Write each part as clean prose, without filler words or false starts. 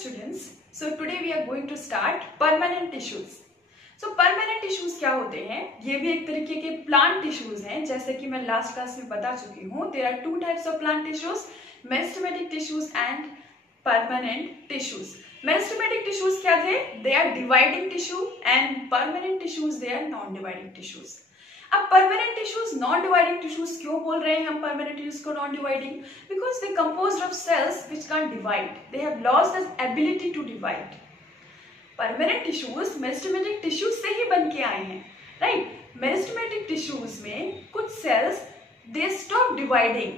students. So today we are going to start permanent tissues. So permanent tissues क्या होते हैं? ये भी एक तरीके के plant tissues हैं, जैसे कि मैं last class में बता चुकी हूँ. There are two types of plant tissues, meristematic tissues and permanent tissues. Meristematic tissues क्या थे? They are dividing tissue and permanent tissues they are non-dividing tissues. अब permanent tissues non dividing tissues क्यों बोल रहे हैं हम परमानेंट टिश्यूज को non dividing? Because they composed of cells which can't divide, they have lost the ability to divide. Permanent tissues meristematic tissues से ही बन के आए हैं, राइट? मेरिस्टेमेटिक टिश्यूज में कुछ cells they stop dividing,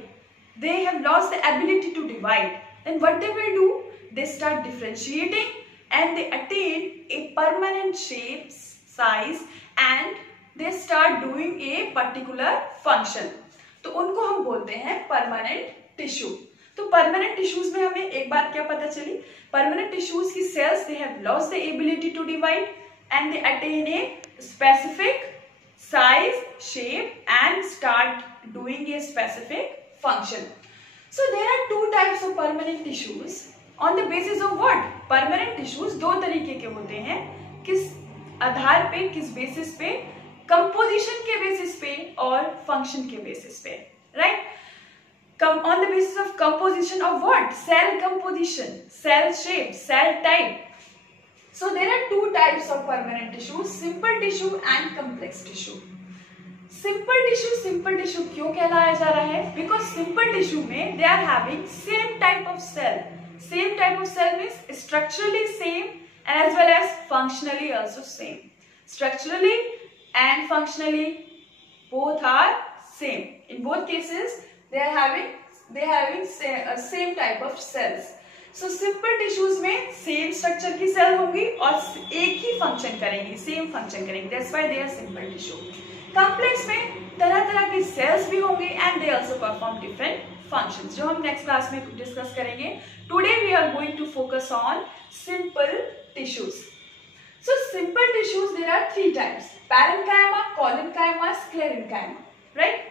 they have lost the ability to divide. Then what they will do? They start differentiating and they attain a permanent shape, size and they start doing a particular function. तो उनको हम बोलते हैं permanent tissue. तो permanent tissues में हमें एक बात क्या पता चली? Permanent tissues की cells they have lost the ability to divide and they attain a specific size, shape and start doing a specific function. So there are two types of permanent tissues. On the basis of what? Permanent tissues दो तरीके के होते हैं. किस आधार पे, किस basis पे? Composition के बेसिस पे और फंक्शन के बेसिस पे, right? On the basis of composition of what? Cell composition, cell shape, cell type. So there are two types of permanent tissue, simple tissue and complex tissue. Simple tissue क्यों कहलाया जा रहा है? Because simple tissue में they are having same type of cell. Same type of cell means structurally same as well as functionally also same. Structurally and functionally both are same. In both cases they are having same type of cells. So simple tissues में same structure की cell होंगी और एक ही function करेंगी, same function करेंगी. That's why they are simple tissue. Complex में तरह-तरह की cells भी होंगी and they also perform different functions, जो हम next class में discuss करेंगे. Today we are going to focus on simple tissues. So simple tissues there are three types: parenchyma, collenchyma, sclerenchyma, right?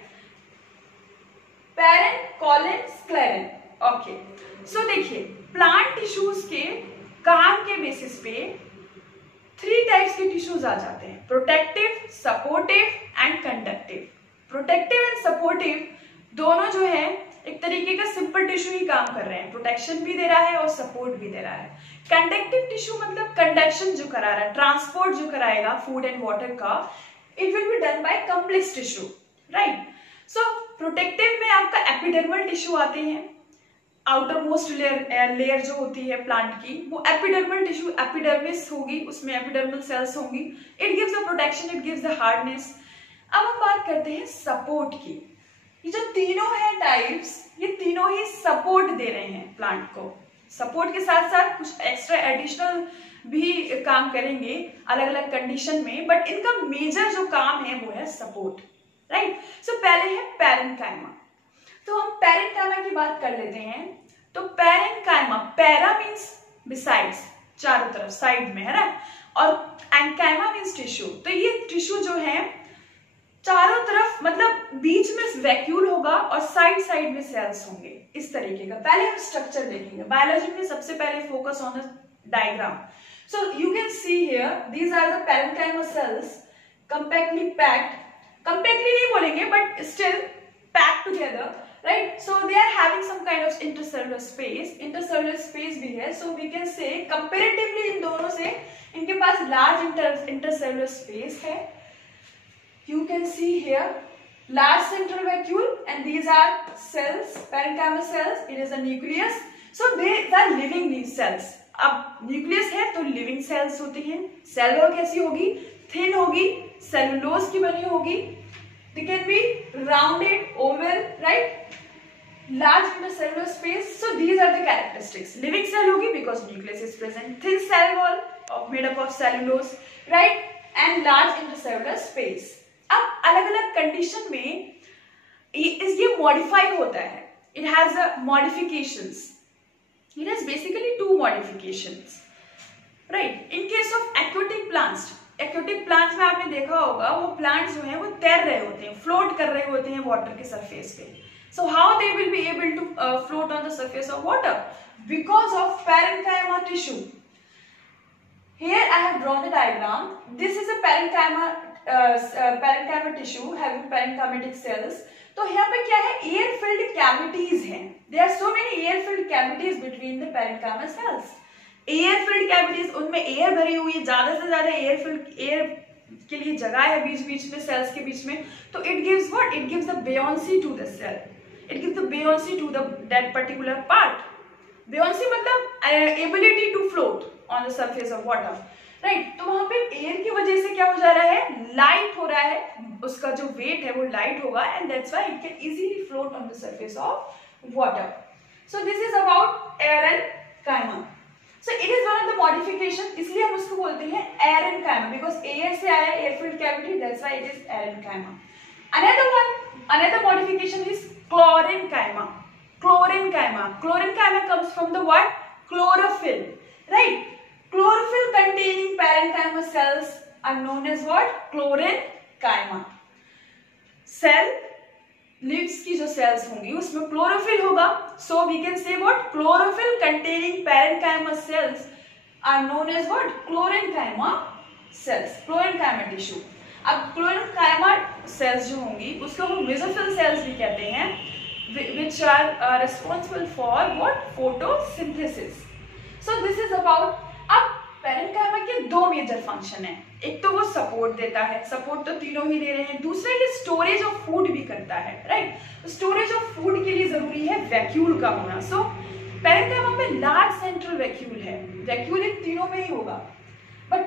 Parent, collen, scleren. Okay. So देखिए plant tissues के काम के basis पे three types के tissues आ जाते हैं: protective, supportive and conductive. Protective and supportive दोनों जो है एक तरीके का सिंपल टिश्यू ही काम कर रहे हैं, प्रोटेक्शन भी दे रहा है और सपोर्ट भी दे रहा है. कंडक्टिव टिश्यू मतलब कंडक्शन जो करा रहा है, ट्रांसपोर्ट जो कराएगा फूड एंड वाटर का, it will be done by complex tissue, right? So protective में आपका एपिडर्मल टिश्यू आते हैं, आउटर मोस्ट लेयर जो होती है प्लांट की वो एपिडर्मल टिश्यू, एपिडर्मिस होगी, उसमें एपिडर्मल सेल्स होंगी. It gives the protection, it gives the hardness. अब हम बात करते हैं सपोर्ट की. ये जो तीनों है टाइप्स, ये तीनों ही सपोर्ट दे रहे हैं प्लांट को. सपोर्ट के साथ साथ कुछ एक्स्ट्रा एडिशनल भी काम करेंगे अलग अलग कंडीशन में, बट इनका मेजर जो काम है वो है सपोर्ट, राइट? सो पहले है पैरेन्काइमा. तो हम पैरेन्काइमा की बात कर लेते हैं. तो पैरेन्काइमा, पैरा मीन्स बिसाइड्स, चारों तरफ, साइड में, है ना? और एंकाइमा मीन्स टिश्यू. तो ये टिश्यू जो है चारों तरफ, मतलब बीच में वैक्यूल होगा और साइड में सेल्स होंगे, इस तरीके का. पहले हम स्ट्रक्चर देखेंगे. बायोलॉजी में सबसे पहले focus on the diagram. So you can see here these are the parenchyma cells compactly packed. Compactly नहीं बोलेंगे but still packed together, right? So they are having some kind of intercellular space. Intercellular space भी है. So we can say comparatively इन दोनों से इनके पास large intercellular space है. You can see here large central vacuole and these are cells, parenchyma cells. It is a nucleus. So they are living cells. अब nucleus है तो living cells होती हैं. सेल वॉल कैसी होगी? थिन होगी, cellulose की बनी होगी. They can be rounded, oval, right? Large intercellular space. So these are the characteristics. Living cell होगी because nucleus is present. Thin cell wall made up of cellulose, right? And large intercellular space. अब अलग अलग condition में ये modify होता है. It has modifications. It has basically two modifications, right? In case of aquatic plants में आपने देखा होगा वो प्लांट्स जो है वो तैर रहे होते हैं, फ्लोट कर रहे होते हैं वाटर के सरफेस पे. So how they will be able to float on the surface of water? Because of parenchyma parenchyma tissue. Here I have drawn the diagram. This is a parenchyma tissue having parenchymatic cells. तो यहाँ पे क्या है, air filled cavities हैं. There are so many air filled cavities between the parenchyma cells. Air filled cavities, उनमें air भरी हुई है, ज्यादा से ज्यादा एयर के लिए जगह है बीच बीच में, सेल्स के बीच में. तो it gives what, it gives the buoyancy to the cell. It gives the buoyancy to that particular part. Buoyancy मतलब ability to float on the surface of water. Right. तो वहां पे एयर की वजह से क्या हो जा रहा है, लाइट हो रहा है, उसका जो वेट है वो लाइट होगा, and that's why it can easily float on the surface of water. So this is about parenchyma. So it is one of the modification, इसलिए हम उसको बोलते हैं parenchyma, बिकॉज एयर से आया, air filled cavity, that's why it is parenchyma. Another modification is chlorenchyma. Chlorenchyma comes from the word chlorophyll, right? Chlorophyll containing parenchyma cells are known as what? Chlorenchyma. Cell leaves की जो cells होंगी उसमें chlorophyll होगा, so we can say what? Chlorophyll containing parenchyma cells are known as what? Chlorenchyma cells, chlorenchyma tissue. अब chlorenchyma cells जो होंगी उसको हम mesophyll cells भी कहते हैं, which are responsible for what? Photosynthesis. So this is about. अब parenchyma के दो मेजर फंक्शन है, एक तो वो सपोर्ट देता है, सपोर्ट तो तीनों ही दे रहे हैं, दूसरा ये स्टोरेज ऑफ फूड भी करता है, राइट. स्टोरेज ऑफ फूड के लिए जरूरी है वैक्यूल का होना. सो parenchyma में लार्ज सेंट्रल वैक्यूल है, वैक्यूल इन तीनों में ही होगा, बट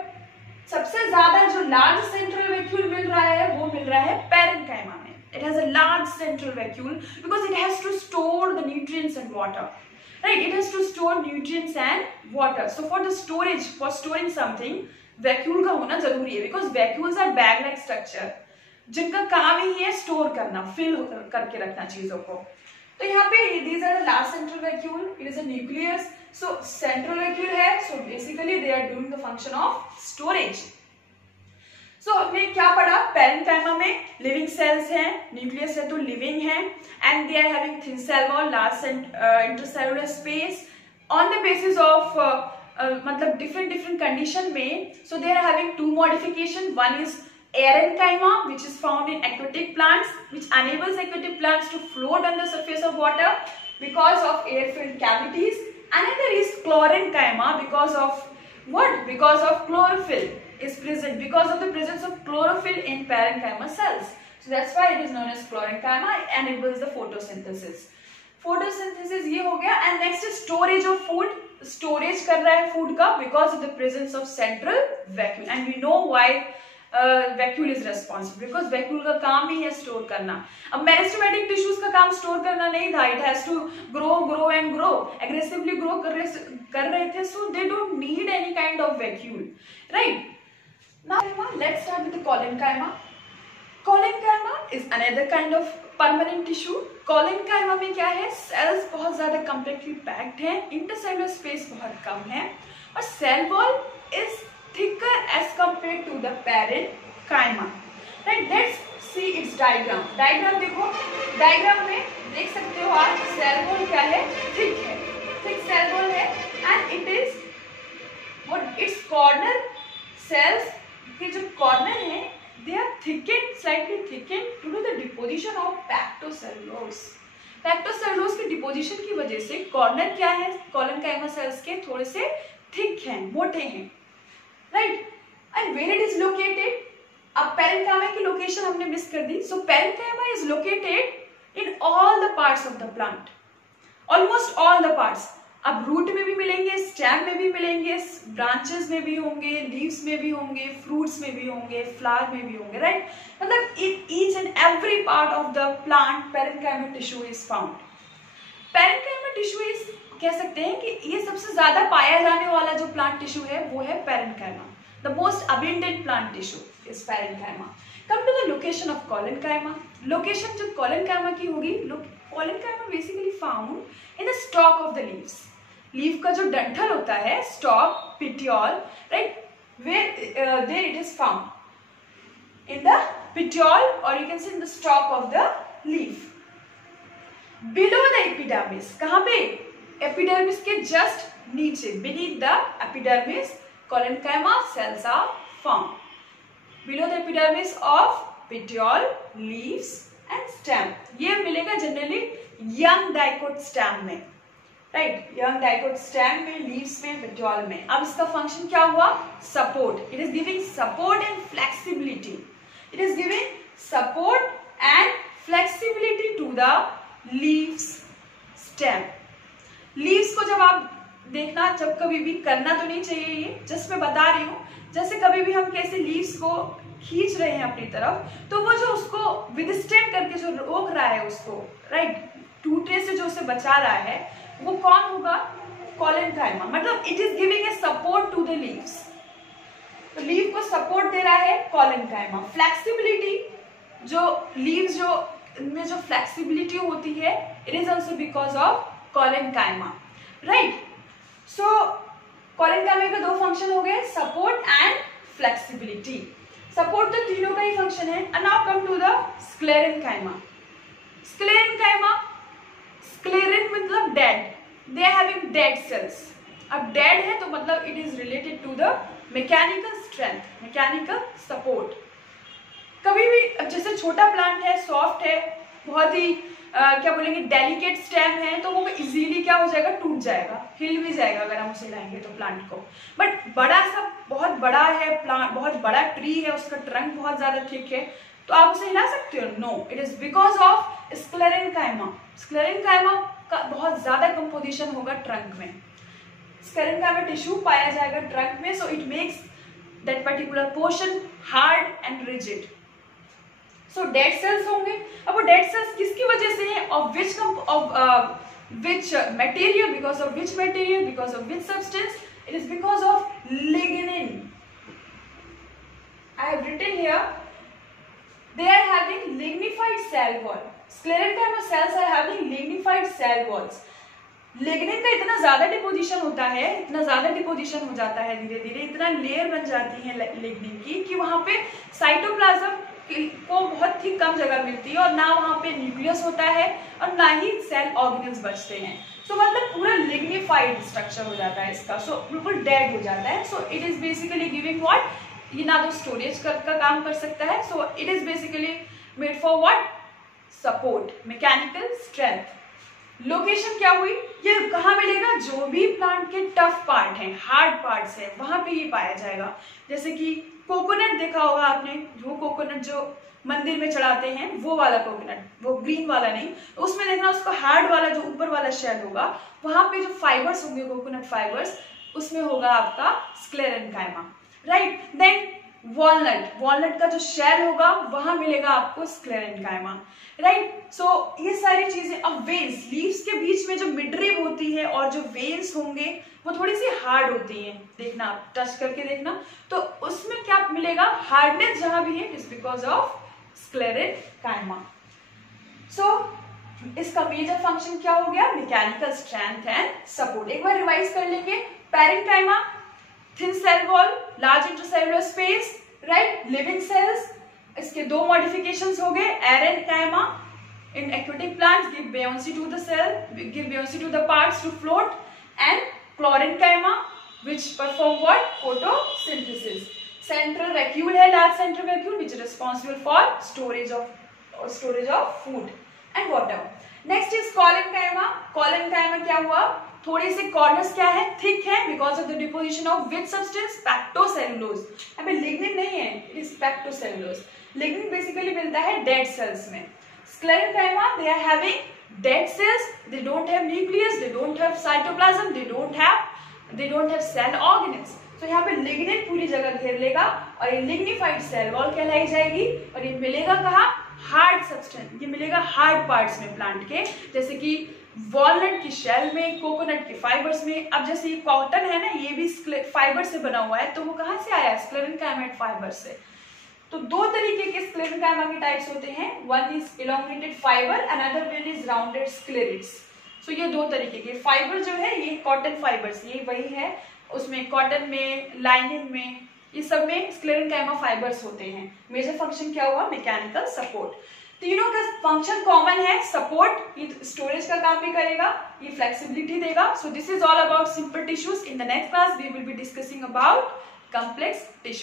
सबसे ज्यादा जो लार्ज सेंट्रल वैक्यूल मिल रहा है वो मिल रहा है parenchyma में. It has a large central vacuole because it has to store the nutrients and water. Right, it has to store nutrients and water. So for the storage, for storing something, vacuole का होना जरूरी है, because vacuoles are bag-like structure, जिनका काम ही है store करना, fill करके रखना चीजों को. तो यहाँ पे these are the last central vacuole. It is a nucleus. So central vacuole है. So basically they are doing the function of storage. So हमने क्या पढ़ा, parenchyma में लिविंग सेल्स हैं, न्यूक्लियस है तो लिविंग है, and they are having thin cell wall, large intercellular space on the basis of मतलब डिफरेंट कंडीशन में. So they are having two modification. One is parenchyma, which is found in aquatic plants, which enables aquatic plants to float on the surface of water because of air-filled cavities. Another is chlorenchyma, because of what? Because of chlorophyll is present, because of the presence of chlorophyll in parenchyma cells. So that's why it is known as chlorenchyma. It enables the photosynthesis. Photosynthesis ये हो गया. And next is storage of food. Storage कर रहा है food का because of the presence of central vacuole. And we know why vacuole is responsible, because vacuole का काम ही है स्टोर करना. अब मेरिस्टेमेटिक टिश्यूज का काम स्टोर करना नहीं था. It has to grow and grow, aggressively grow कर रहे थे, so they don't need any kind of vacuole, right? Now let's start with the chlorenchyma. Chlorenchyma is another kind of permanent tissue. Chlorenchyma में क्या है, sales बहुत ज्यादा compactly packed हैं, intercellular space बहुत कम है, और cell wall is thicker as compared to the parenchyma. Right? Let's see its diagram. Diagram देखो, diagram में देख सकते हो आप, cell wall क्या है, thick है, thick cell wall है, and it is what its corner cells के जो कॉर्नर है, they are thickened, slightly thickened due to the deposition of pactocellulose. Pactocellulose की डिपोजिशन की वजह से कॉर्नर क्या है, chlorenchyma cells के थोड़े से थिक हैं, मोटे हैं, राइट. And where it is located, अब parenchyma की लोकेशन हमने मिस कर दी. So parenchyma is located in all the parts of the plant, almost all the parts. अब रूट में भी मिलेंगे, स्टेम में भी मिलेंगे, ब्रांचेस में भी होंगे, लीव्स में भी होंगे, फ्रूट्स में भी होंगे, फ्लावर में भी होंगे, राइट. मतलब in each and every part of the plant parenchyma tissue is found. parenchyma tissue is, कह सकते हैं कि ये सबसे ज्यादा पाया जाने वाला जो प्लांट टिश्यू है वो है parenchyma. The most abundant plant tissue is parenchyma. Come to the location of chlorenchyma. Location जो chlorenchyma की होगी, chlorenchyma basically found in the stalk of the leaves. Leaf का जो डंठल होता है, stalk, petiole, right, where there it is found in the petiole, or you can say in the stalk of the leaf. Below the epidermis, कहाँ पे? Epidermis के just नीचे beneath the epidermis collenchyma cells are found. Below the epidermis of petiole, leaves and stem. ये मिलेगा generally young dicot stem में, right, young dicot stem में, leaves में, petiole में. अब इसका फंक्शन क्या हुआ? Support. It is giving support and flexibility. It is giving support and flexibility to the leaves stem. Leaves को जब आप देखना, जब कभी भी करना तो नहीं चाहिए ये, जस्ट मैं बता रही हूँ, जैसे कभी भी हम कैसे लीव्स को खींच रहे हैं अपनी तरफ, तो वो जो उसको विदस्टैंड करके जो रोक रहा है उसको, राइट, टूटने से जो उसे बचा रहा है, वो कौन होगा? कॉलेनकाइमा. मतलब it is giving a support to the leaves. तो लीव को सपोर्ट दे रहा है कॉलेनकाइमा. फ्लेक्सिबिलिटी, जो लीव्स जो इनमें जो फ्लेक्सिबिलिटी होती है, it is also because of collenchyma, right. So collenchyma के दो फंक्शन हो गए, सपोर्ट एंड फ्लेक्सिबिलिटी. सपोर्ट तो तीनों का ही फंक्शन है. And now come to the sclerenchyma. Sclerenchyma, scleren मतलब dead, they are having dead cells. अब डेड है तो मतलब it is related to the mechanical strength, mechanical support. कभी भी अब जैसे छोटा प्लांट है, सॉफ्ट है, बहुत ही क्या बोलेंगे डेलिकेट स्टेम है, तो वो इजीली क्या हो जाएगा? टूट जाएगा, हिल भी जाएगा अगर हम उसे हिलाएंगे तो प्लांट को. बट बड़ा सा, बहुत बड़ा है प्लांट, बहुत बड़ा ट्री है, उसका ट्रंक बहुत ज्यादा थिक है, तो आप उसे हिला सकते हो? No. It is because of sclerenchyma. Sclerenchyma का बहुत ज्यादा कंपोजिशन होगा ट्रंक में. स्क्लेरेनकाइमा टिश्यू पाया जाएगा ट्रंक में, so it makes that particular portion hard and rigid. So dead cells होंगे. अब वो डेड सेल्स किसकी वजह से है? Of which material? Because of which material? Because of which substance? It is because of lignin. I have written here they are having lignified cell wall. Sclerenchyma cells are having lignified cell walls. Lignin का इतना ज्यादा deposition होता है, इतना ज्यादा deposition हो जाता है धीरे धीरे, इतना लेयर बन जाती है लिग्निन की कि वहां पे साइटोप्लाज्म को बहुत ही कम जगह मिलती है, और ना वहां पे न्यूक्लियस होता है और ना ही सेल ऑर्गेनल्स बचते हैं. सो मतलब पूरा लिग्निफाइड स्ट्रक्चर हो जाता है इसका. सो बिल्कुल डेड हो जाता है. So it is basically giving what? ये ना तो स्टोरेज का काम कर सकता है. So it is basically made for what? Support, mechanical strength. Location क्या हुई? ये कहाँ मिलेगा? जो भी प्लांट के टफ पार्ट हैं, हार्ड पार्ट्स हैं, वहां पे ये पाया जाएगा. जैसे कि कोकोनट देखा होगा आपने, वो कोकोनट जो मंदिर में चढ़ाते हैं, वो वाला कोकोनट, वो ग्रीन वाला नहीं, उसमें देखना उसका हार्ड वाला जो ऊपर वाला शेल होगा, वहां पे जो फाइबर्स होंगे, कोकोनट फाइबर्स, उसमें होगा आपका sclerenchyma, right. Then walnut, walnut का जो शेल होगा वहां मिलेगा आपको स्क्लेरेनकाइमा, राइट. सो ये सारी चीजें. अब वेन्स, लीव्स के बीच में जो मिडरिब होती है और जो वेन्स होंगे वो थोड़ी सी हार्ड होती है, देखना आप टच करके देखना, तो उसमें क्या मिलेगा? हार्डनेस जहां भी है, is because of sclerenchyma. So इसका मेजर फंक्शन क्या हो गया? Mechanical strength and support. एक बार रिवाइज कर लेंगे. Parenchyma, thin cell wall, large intercellular space, right, living cells. इसके दो मॉडिफिकेशंस हो गए. Aerenchyma in aquatic plants give buoyancy to the cell, give buoyancy to the parts to float, and chlorenchyma which perform what? Photosynthesis. Central vacuole है, large central vacuole which is responsible for storage of food and water. Next is collenchyma. collenchyma क्या हुआ? थोड़ी सी corners क्या है? Thick है, because of the deposition of which substance? Pectocellulose. अबे lignin नहीं है, it is pectocellulose. Lignin basically मिलता है डेड सेल्स में. Sclerenchyma, they are having dead cells. They don't have nucleus, they don't have cytoplasm, they don't have cell organelles. So यहाँ पे lignin पूरी जगह घेर लेगा और ये लिग्निफाइड सेल वॉल कहलाई जाएगी. और ये मिलेगा कहाँ? Hard substance. ये मिलेगा हार्ड पार्ट्स में प्लांट के, जैसे कि वॉलनट की शेल में, कोकोनट के फाइबर्स में. अब जैसे ये कॉटन है ना, ये भी फाइबर से बना हुआ है, तो वो कहाँ से आया? स्क्लेरेनकाइमा फाइबर से. तो दो तरीके के स्क्लेरेनकाइमा के टाइप्स होते हैं. One is elongated fibre, another one is rounded sclereids. So ये दो तरीके के फाइबर जो है, ये कॉटन फाइबर्स, ये वही है. उसमें कॉटन में, लाइनिन में, ये सब में स्क्लेरेनकाइमा फाइबर्स होते हैं. मेजर फंक्शन क्या हुआ? Mechanical support. तीनों का फंक्शन कॉमन है, सपोर्ट, ये स्टोरेज का काम भी करेगा, ये फ्लेक्सिबिलिटी देगा. So this is all about simple tissues. In the next class we will be discussing about complex tissue.